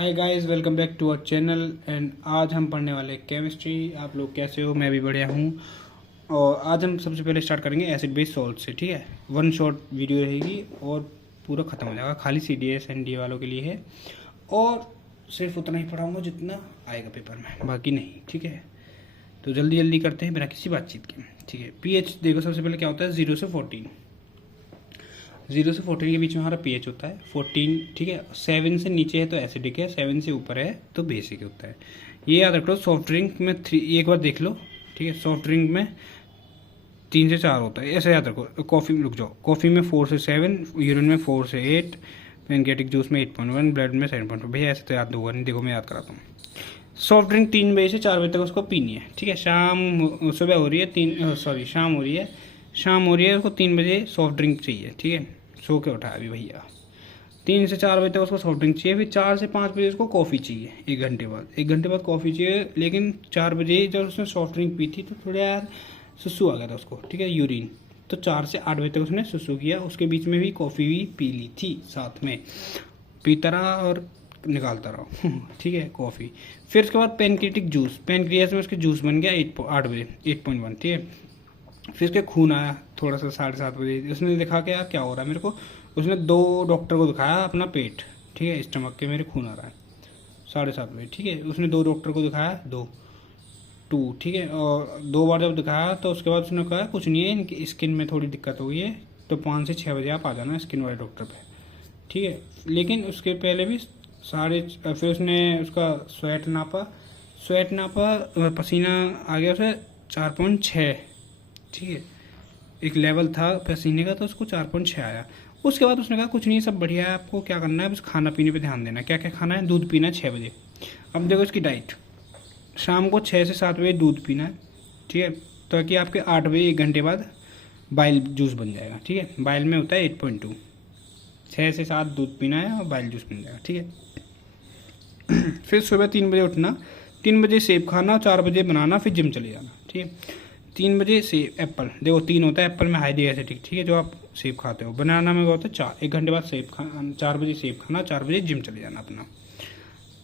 Hi guys, welcome back to our channel. And आज हम पढ़ने वाले केमिस्ट्री। आप लोग कैसे हो? मैं भी बढ़िया हूँ। और आज हम सबसे पहले स्टार्ट करेंगे एसिड बेस सॉल्ट से। ठीक है, वन शॉट वीडियो रहेगी और पूरा ख़त्म हो जाएगा। खाली CDS NDA वालों के लिए है और सिर्फ उतना ही पढ़ाऊँगा जितना आएगा पेपर में, बाकी नहीं। ठीक है, तो जल्दी जल्दी करते हैं बिना किसी बातचीत के। ठीक है, pH देखो। सबसे पहले क्या होता है? 0 से 14। 0 से 14 के बीच में हमारा pH होता है 14। ठीक है, 7 से नीचे है तो एसिडिक है, 7 से ऊपर है तो बेसिक होता है। ये याद रखो। सॉफ्ट ड्रिंक में 3, एक बार देख लो। ठीक है, सॉफ्ट ड्रिंक में 3 से 4 होता है, ऐसे याद रखो। कॉफ़ी में रुक जाओ, कॉफ़ी में 4 से 7, यूरिन में 4 से 8, पैनकेटिक जूस में 8.1, ब्लड में 7.2। भैया ऐसे तो याद होगा नहीं, देखो मैं याद कराता हूँ। सॉफ्ट ड्रिंक 3 बजे से 4 बजे तक उसको पीनी है। ठीक है, सुबह हो रही है शाम हो रही है, उसको 3 बजे सॉफ्ट ड्रिंक चाहिए। ठीक है, सो के उठा अभी भैया, 3 से 4 बजे तक उसको सॉफ्ट ड्रिंक चाहिए। फिर 4 से 5 बजे उसको कॉफ़ी चाहिए। 1 घंटे बाद कॉफ़ी चाहिए। लेकिन 4 बजे जब उसने सॉफ्ट ड्रिंक पी थी तो थोड़ा यार सुसु आ गया था उसको। ठीक है, यूरिन। तो 4 से 8 बजे तक उसने सुसु किया। उसके बीच में भी कॉफ़ी भी पी ली थी, साथ में पीता रहा और निकालता रहा। ठीक है, कॉफ़ी। फिर उसके बाद पैनक्रियाटिक जूस, पैनक्रियास में उसके जूस बन गया 8 बजे 8.1। ठीक है, फिर उसके खून आया थोड़ा सा 7:30 बजे। उसने देखा कि यार क्या हो रहा है मेरे को। उसने 2 डॉक्टर को दिखाया अपना पेट। ठीक है, स्टमक के मेरे खून आ रहा है 7:30 बजे। ठीक है, उसने 2 डॉक्टर को दिखाया, 2 ठीक है। और 2 बार जब दिखाया तो उसके बाद उसने कहा कुछ नहीं है, इनकी स्किन में थोड़ी दिक्कत हो गई है, तो 5 से 6 बजे आप आ जाना स्किन वाले डॉक्टर पे। ठीक है, लेकिन उसके पहले भी फिर उसने उसका स्वेट नापा, पसीना आ गया उसे 4.6। ठीक है, एक लेवल था पसीने का तो उसको 4.6 आया। उसके बाद उसने कहा कुछ नहीं, सब बढ़िया है, आपको क्या करना है बस खाना पीने पे ध्यान देना है। क्या क्या खाना है? दूध पीना है 6 बजे। अब देखो इसकी डाइट, शाम को 6 से 7 बजे दूध पीना है। ठीक है, ताकि आपके 8 बजे 1 घंटे बाद बाइल जूस बन जाएगा। ठीक है, बाइल में होता है 8.2। 6 से 7 दूध पीना है और बाइल जूस बन जाएगा। ठीक है, फिर सुबह 3 बजे उठना, 3 बजे सेब खाना, 4 बजे बनाना, फिर जिम चले जाना। ठीक है, 3 बजे सेब, एप्पल। देखो 3 होता है एप्पल में, हाईली एसिडिक। ठीक है, जो आप सेब खाते हो। बनाना में होता है 4, 1 घंटे बाद सेब खाना, 4 बजे सेब खाना, 4 बजे जिम चले जाना अपना।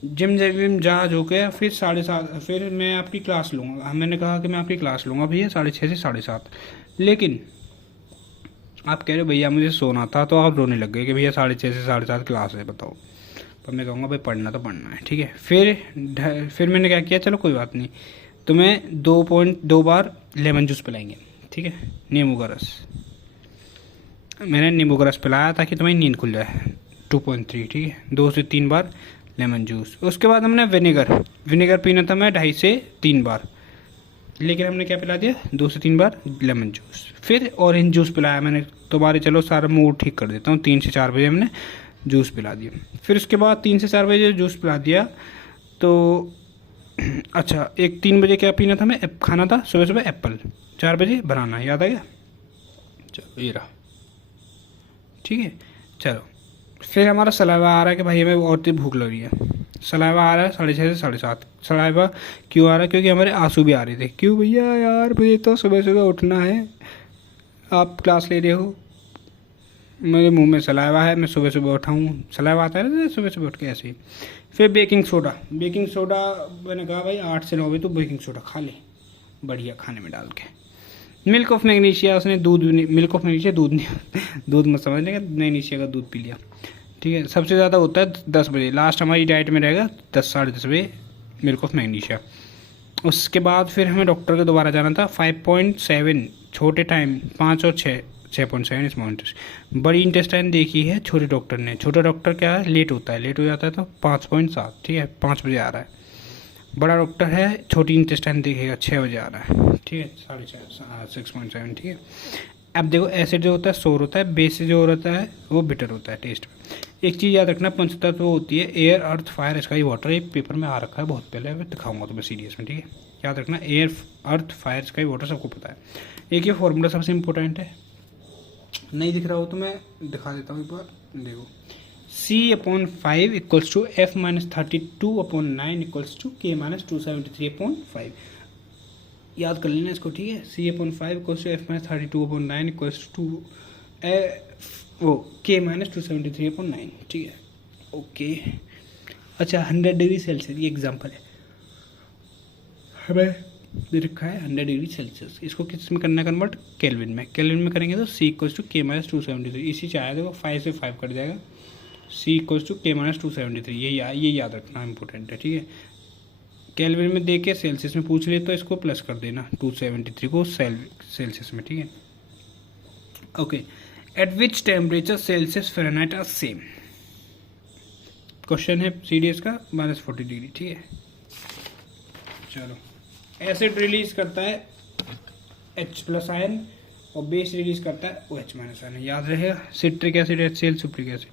जिम जा जो के फिर 7:30, फिर मैं आपकी क्लास लूँगा। मैंने कहा कि मैं आपकी क्लास लूँगा भैया 6:30 से 7:30। लेकिन आप कह रहे हो भैया मुझे सोना था, तो आप रोने लग गए कि भैया 6:30 से 7:30 क्लास है, बताओ। पर मैं कहूँगा भाई पढ़ना तो पढ़ना है। ठीक है, फिर मैंने क्या किया, चलो कोई बात नहीं, तुम्हें 2 बार लेमन जूस पिलाएंगे। ठीक है, नींबू का रस। मैंने नींबू का रस पिलाया ताकि तुम्हें नींद खुल जाए। 2.3। ठीक है, 2 से 3 बार लेमन जूस। उसके बाद हमने विनेगर पीना था मैं 2.5 से 3 बार, लेकिन हमने क्या पिला दिया? 2 से 3 बार लेमन जूस। फिर ऑरेंज जूस पिलाया मैंने। तुम्हारे चलो सारा मूड ठीक कर देता हूँ, 3 से 4 बजे हमने जूस पिला दिया। फिर उसके बाद 3 से 4 बजे जूस पिला दिया तो अच्छा, 3 बजे क्या पीना था मैं? खाना था सुबह एप्पल, 4 बजे बनाना। याद आ गया? चलो ये रहा। ठीक है, चलो फिर हमारा सलाइवा आ रहा है कि भाई हमें और तेज भूख लग रही है। सलाइवा आ रहा है 6:30 से 7:30। सलाइवा क्यों आ रहा है? क्योंकि हमारे आंसू भी आ रहे थे। क्यों भैया? यार मुझे तो सुबह उठना है, आप क्लास ले रहे हो, मेरे मुंह में सलाइवा है, मैं सुबह उठा हूँ, सलाइवा आता है ना सुबह उठ के ऐसे ही। फिर बेकिंग सोडा मैंने कहा भाई 8 से 9 बजे तो बेकिंग सोडा खा ले, बढ़िया खाने में डाल के। मिल्क ऑफ मैग्नीशिया, उसने मिल्क ऑफ मैग्नीशिया दूध नहीं दूध मत समझने का, मैग्नीशिया का दूध पी लिया। ठीक है, सबसे ज़्यादा होता है 10 बजे, लास्ट हमारी डाइट में रहेगा 10 साढ़े 10 बजे मिल्क ऑफ मैग्नीशिया। उसके बाद फिर हमें डॉक्टर के दोबारा जाना था। 5.7 छोटे टाइम, 5 और 6.7 स्मॉल इंटेस्टाइन। बड़ी इंटेस्टाइन देखी है छोटे डॉक्टर ने। छोटा डॉक्टर क्या है, लेट हो जाता है तो 5.7। ठीक है, 5 बजे आ रहा है। बड़ा डॉक्टर है छोटी इंटेस्टाइन देखेगा 6 बजे आ रहा है। ठीक है, 6.7। ठीक है, अब देखो एसिड जो होता है सोर होता है, बेस जो होता है वो बिटर होता है टेस्ट में। एक चीज़ याद रखना, पंचतत्व होती है एयर, अर्थ, फायर, स्काई, वाटर। ये पेपर में आ रखा है बहुत पहले, दिखाऊंगा तुम्हें सीरियस में। ठीक है, याद रखना, एयर, अर्थ, फायर, स्काई, वाटर सबको पता है। एक ये फॉर्मूला सबसे इंपॉर्टेंट है, नहीं दिख रहा हो तो मैं दिखा देता हूँ एक बार, देखो। C/5 equals to F-32/9 equals to K-273/5। याद कर लेना इसको। ठीक है, C/5 equals to F-32/9 equals to K-273/9। ठीक है, ओके। अच्छा 100 डिग्री सेल्सियस, ये एग्जाम्पल है, हमें दे रखा है 100 डिग्री सेल्सियस, इसको किस में करना है कन्वर्ट, केल्विन में। केल्विन में करेंगे तो C इक्वल्स टू के माइनस 273, इसी से आया देखो 5 से 5 कट जाएगा, C इक्वल्स टू के माइनस 273, ये याद रखना इंपॉर्टेंट है, ठीक है। केल्विन में दे के सेल्सियस में पूछ ले तो इसको प्लस कर देना 273 को सेल्सियस में, ठीक है। Okay, at which temperature Celsius Fahrenheit are same, question है CDS का -40 डिग्री, ठीक है। चलो, एसिड रिलीज करता है H+ आयन और बेस रिलीज करता है OH- आयन, याद रहेगा। सिट्रिक एसिड HCl, सुप्रिक एसिड,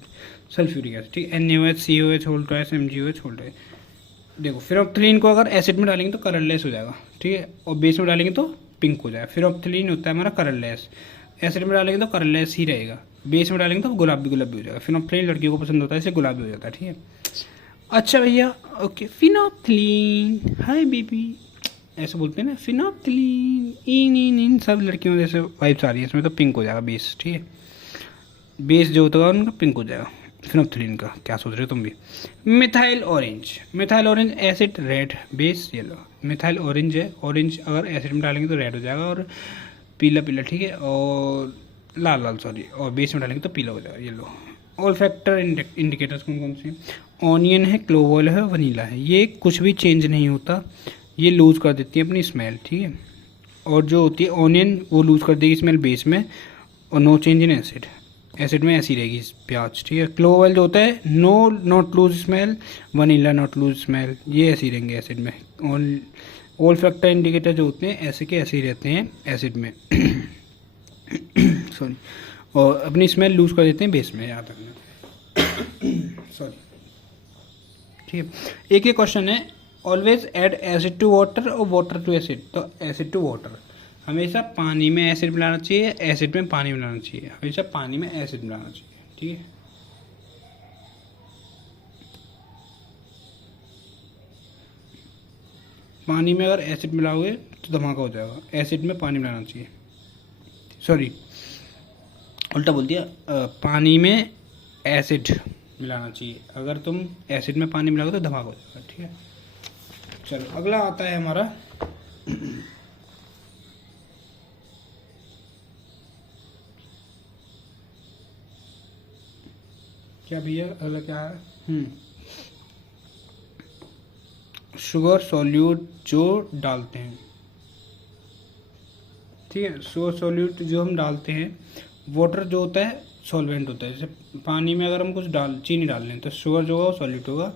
सल्फ्यूरिक एसिड, ठीक है। NaOH COH whole twice MgOH whole twice. देखो फिनोप्थलीन को अगर एसिड में डालेंगे तो कलरलेस हो जाएगा, ठीक है, और बेस में डालेंगे तो पिंक हो जाएगा। फिनोप्थलीन होता है हमारा कलरलेस, एसिड में डालेंगे तो कलरलेस ही रहेगा, बेस में डालेंगे तो गुलाबी गुलाबी हो जाएगा। फिनोप्थलीन लड़कियों को पसंद होता है, इसे गुलाबी हो जाता है, ठीक है। अच्छा भैया, ओके, फिनोप्थलीन, हाय बेबी, ऐसे बोलते हैं ना, फिनोप्थलीन, इन सब लड़कियों जैसे वाइब्स आ रही है, इसमें तो पिंक हो जाएगा बेस, ठीक है। बेस जो होता है उनका पिंक हो जाएगा फिनोप्थलीन का, क्या सोच रहे हो तुम भी। Methyl orange acid red, base yellow. Methyl orange है, ऑरेंज अगर एसिड में डालेंगे तो रेड हो जाएगा और पीला पीला, ठीक है, और लाल लाल सॉरी, और बेस में डालेंगे तो पीला हो जाएगा, येलो। ऑल फैक्टर इंडिकेटर्स कौन कौन से, ऑनियन है, क्लोव ऑयल है, वनीला है, ये कुछ भी चेंज नहीं होता, ये लूज़ कर देती है अपनी स्मेल, ठीक है। और जो होती है ऑनियन वो लूज़ कर देगी स्मेल बेस में, और no change in acid, acid में ऐसी रहेगी प्याज, ठीक है। क्लोव ऑयल जो होता है not lose smell, vanilla not lose smell, ये ऐसे ही रहेंगे एसिड में। ऑल फैक्टर इंडिकेटर जो होते हैं ऐसे के ऐसे ही रहते हैं एसिड में सॉरी, और अपनी स्मेल लूज कर देते हैं बेस में, याद रखना सॉरी, ठीक है। एक ये क्वेश्चन है, always add acid to water और वाटर टू एसिड, तो एसिड टू वाटर, हमेशा पानी में एसिड मिलाना चाहिए, एसिड में पानी मिलाना चाहिए, हमेशा पानी में एसिड मिलाना चाहिए, ठीक है। पानी में अगर एसिड मिलाओगे तो धमाका हो जाएगा, एसिड में पानी मिलाना चाहिए, सॉरी उल्टा बोल दिया, पानी में एसिड मिलाना चाहिए, अगर तुम एसिड में पानी मिलाओगे तो धमाका हो जाएगा, ठीक है। चलो अगला आता है हमारा क्या भैया, अगला क्या है, शुगर सॉल्यूट जो डालते हैं, ठीक है, शुगर सॉल्यूट जो हम डालते हैं, वाटर जो होता है सॉल्वेंट होता है, जैसे पानी में अगर हम कुछ चीनी डाल लें तो शुगर जो होगा वो सॉल्यूट होगा,